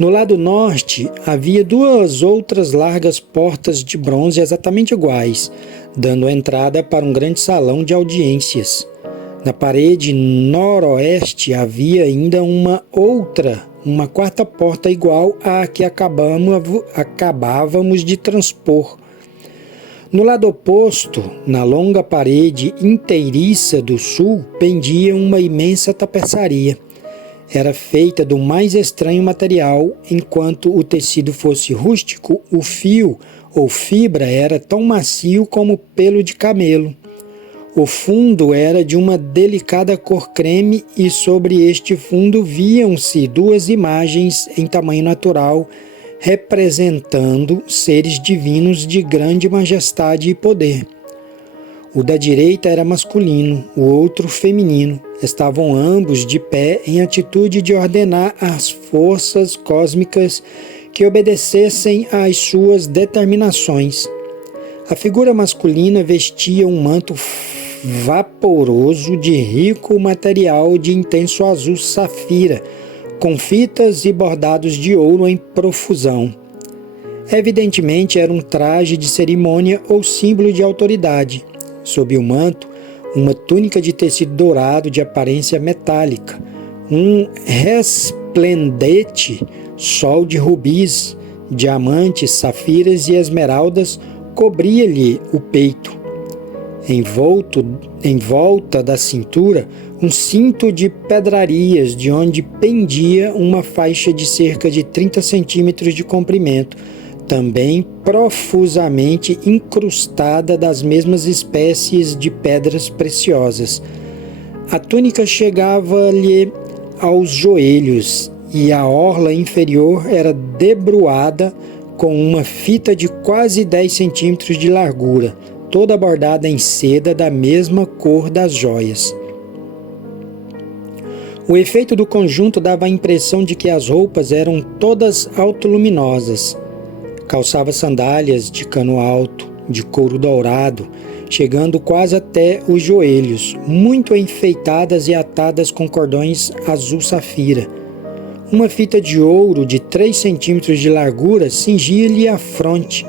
No lado norte, havia duas outras largas portas de bronze exatamente iguais, dando entrada para um grande salão de audiências. Na parede noroeste havia ainda uma quarta porta igual à que acabávamos de transpor. No lado oposto, na longa parede inteiriça do sul, pendia uma imensa tapeçaria. Era feita do mais estranho material, enquanto o tecido fosse rústico, o fio ou fibra era tão macio como pelo de camelo. O fundo era de uma delicada cor creme e sobre este fundo viam-se duas imagens em tamanho natural, representando seres divinos de grande majestade e poder. O da direita era masculino, o outro feminino. Estavam ambos de pé em atitude de ordenar às forças cósmicas que obedecessem às suas determinações. A figura masculina vestia um manto vaporoso de rico material de intenso azul safira, com fitas e bordados de ouro em profusão. Evidentemente era um traje de cerimônia ou símbolo de autoridade. Sob o manto, uma túnica de tecido dourado de aparência metálica, um resplendente sol de rubis, diamantes, safiras e esmeraldas cobria-lhe o peito. Em volta da cintura, um cinto de pedrarias, de onde pendia uma faixa de cerca de 30 centímetros de comprimento, também profusamente incrustada das mesmas espécies de pedras preciosas. A túnica chegava-lhe aos joelhos e a orla inferior era debruada com uma fita de quase 10 centímetros de largura, toda bordada em seda da mesma cor das joias. O efeito do conjunto dava a impressão de que as roupas eram todas autoluminosas. Calçava sandálias de cano alto, de couro dourado, chegando quase até os joelhos, muito enfeitadas e atadas com cordões azul safira. Uma fita de ouro de 3 centímetros de largura cingia-lhe a fronte,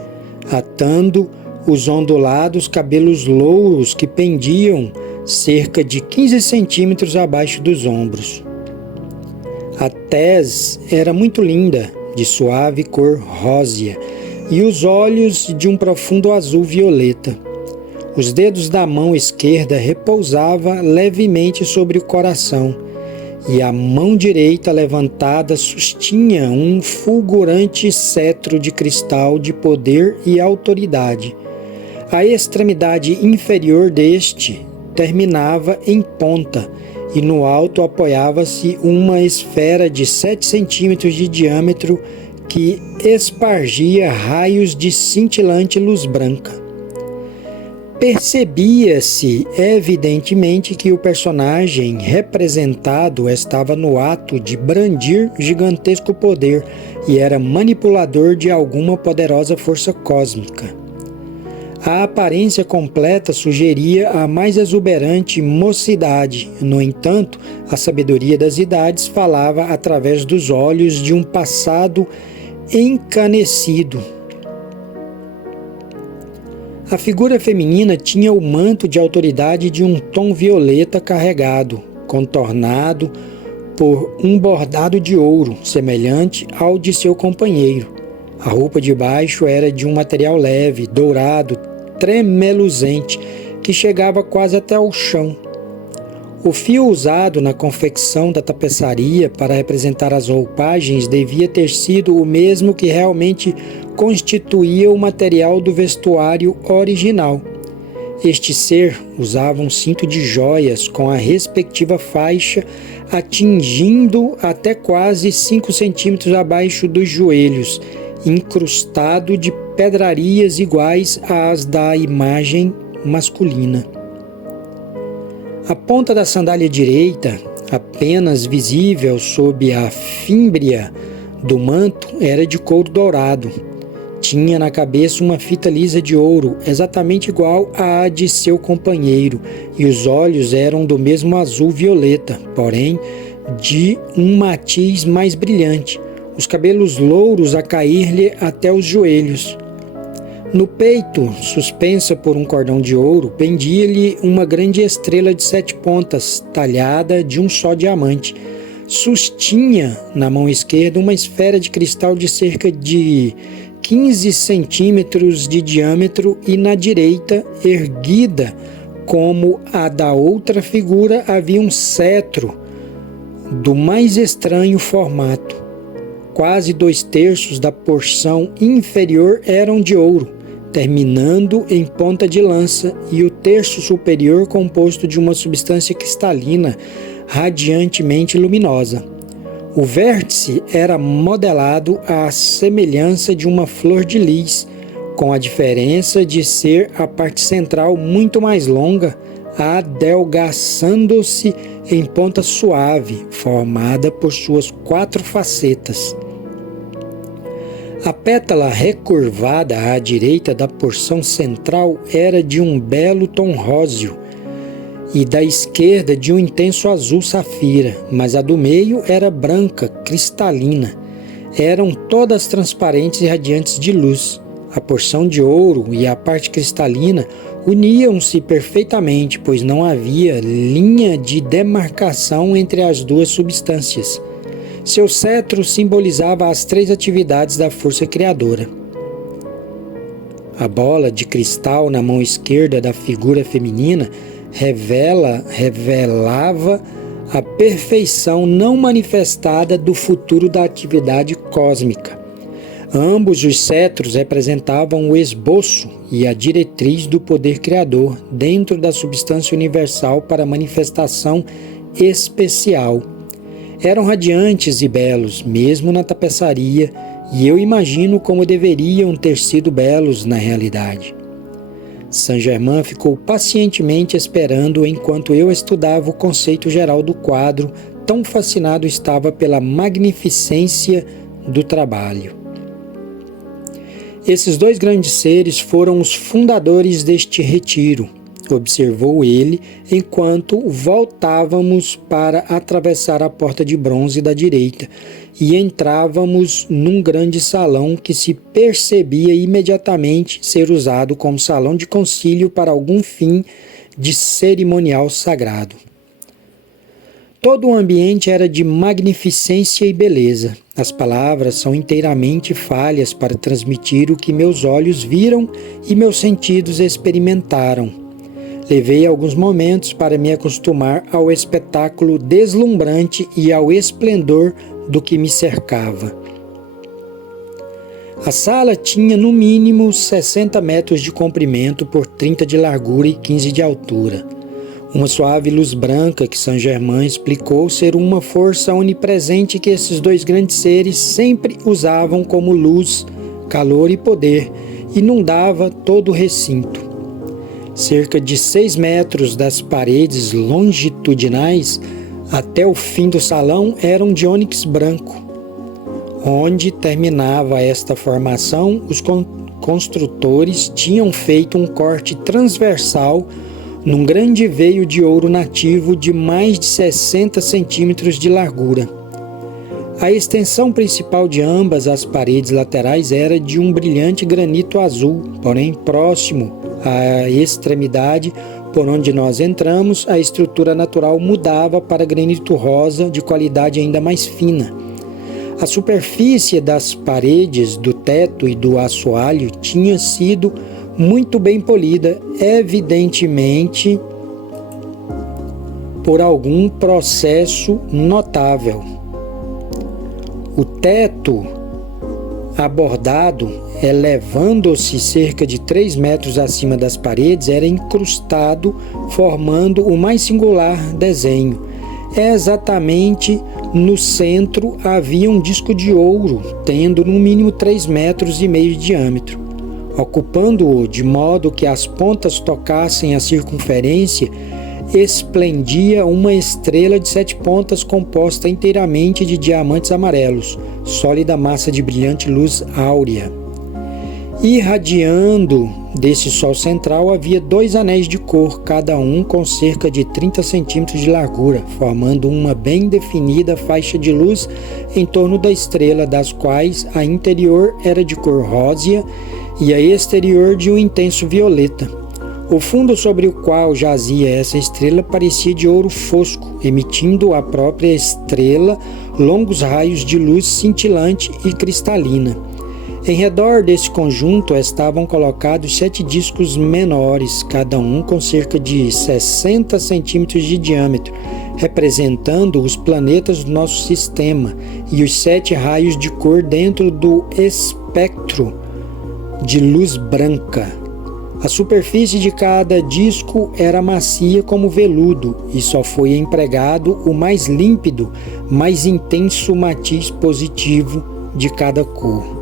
atando os ondulados cabelos louros que pendiam cerca de 15 centímetros abaixo dos ombros. A tez era muito linda, de suave cor rósea, e os olhos de um profundo azul violeta. Os dedos da mão esquerda repousavam levemente sobre o coração, e a mão direita levantada sustinha um fulgurante cetro de cristal de poder e autoridade. A extremidade inferior deste terminava em ponta, e no alto apoiava-se uma esfera de 7 centímetros de diâmetro que espargia raios de cintilante luz branca. Percebia-se evidentemente que o personagem representado estava no ato de brandir gigantesco poder e era manipulador de alguma poderosa força cósmica. A aparência completa sugeria a mais exuberante mocidade. No entanto, a sabedoria das idades falava através dos olhos de um passado encanecido. A figura feminina tinha o manto de autoridade de um tom violeta carregado, contornado por um bordado de ouro, semelhante ao de seu companheiro. A roupa de baixo era de um material leve, dourado, tremeluzente, que chegava quase até ao chão. O fio usado na confecção da tapeçaria para representar as roupagens devia ter sido o mesmo que realmente constituía o material do vestuário original. Este ser usava um cinto de joias com a respectiva faixa atingindo até quase 5 centímetros abaixo dos joelhos, incrustado de pedrarias iguais às da imagem masculina. A ponta da sandália direita, apenas visível sob a fímbria do manto, era de couro dourado. Tinha na cabeça uma fita lisa de ouro, exatamente igual à de seu companheiro, e os olhos eram do mesmo azul violeta, porém de um matiz mais brilhante. os cabelos louros a cair-lhe até os joelhos. No peito, suspensa por um cordão de ouro, pendia-lhe uma grande estrela de 7 pontas, talhada de um só diamante. Sustinha na mão esquerda uma esfera de cristal de cerca de 15 centímetros de diâmetro e na direita, erguida como a da outra figura, havia um cetro do mais estranho formato. Quase 2/3 da porção inferior eram de ouro, terminando em ponta de lança, e o terço superior composto de uma substância cristalina radiantemente luminosa. O vértice era modelado à semelhança de uma flor de lis, com a diferença de ser a parte central muito mais longa, adelgaçando-se em ponta suave, formada por suas 4 facetas. A pétala recurvada à direita da porção central era de um belo tom róseo e da esquerda de um intenso azul safira, mas a do meio era branca, cristalina. Eram todas transparentes e radiantes de luz. A porção de ouro e a parte cristalina uniam-se perfeitamente, pois não havia linha de demarcação entre as duas substâncias. Seu cetro simbolizava as 3 atividades da força criadora. A bola de cristal na mão esquerda da figura feminina revelava a perfeição não manifestada do futuro da atividade cósmica. Ambos os cetros representavam o esboço e a diretriz do poder criador dentro da substância universal para manifestação especial. Eram radiantes e belos, mesmo na tapeçaria, e eu imagino como deveriam ter sido belos na realidade. Saint-Germain ficou pacientemente esperando enquanto eu estudava o conceito geral do quadro, tão fascinado estava pela magnificência do trabalho. Esses 2 grandes seres foram os fundadores deste retiro, observou ele, enquanto voltávamos para atravessar a porta de bronze da direita e entrávamos num grande salão que se percebia imediatamente ser usado como salão de concílio para algum fim de cerimonial sagrado. Todo o ambiente era de magnificência e beleza. As palavras são inteiramente falhas para transmitir o que meus olhos viram e meus sentidos experimentaram. Levei alguns momentos para me acostumar ao espetáculo deslumbrante e ao esplendor do que me cercava. A sala tinha no mínimo 60 metros de comprimento por 30 de largura e 15 de altura. Uma suave luz branca que Saint-Germain explicou ser uma força onipresente que esses 2 grandes seres sempre usavam como luz, calor e poder, inundava todo o recinto. Cerca de 6 metros das paredes longitudinais até o fim do salão eram de ônix branco. Onde terminava esta formação, os construtores tinham feito um corte transversal num grande veio de ouro nativo de mais de 60 centímetros de largura. A extensão principal de ambas as paredes laterais era de um brilhante granito azul, porém próximo à extremidade por onde nós entramos, a estrutura natural mudava para granito rosa de qualidade ainda mais fina. A superfície das paredes, do teto e do assoalho tinha sido muito bem polida, evidentemente por algum processo notável. O teto abordado, elevando-se cerca de 3 metros acima das paredes, era incrustado, formando o mais singular desenho. Exatamente no centro havia um disco de ouro, tendo no mínimo 3,5 metros de diâmetro. Ocupando-o de modo que as pontas tocassem a circunferência, esplendia uma estrela de 7 pontas composta inteiramente de diamantes amarelos, sólida massa de brilhante luz áurea. Irradiando desse Sol central havia 2 anéis de cor, cada um com cerca de 30 centímetros de largura, formando uma bem definida faixa de luz em torno da estrela, das quais a interior era de cor rósea e a exterior de um intenso violeta. O fundo sobre o qual jazia essa estrela parecia de ouro fosco, emitindo à própria estrela longos raios de luz cintilante e cristalina. Em redor desse conjunto estavam colocados 7 discos menores, cada um com cerca de 60 centímetros de diâmetro, representando os planetas do nosso sistema e os 7 raios de cor dentro do espectro de luz branca. A superfície de cada disco era macia como veludo e só foi empregado o mais límpido, mais intenso matiz positivo de cada cor.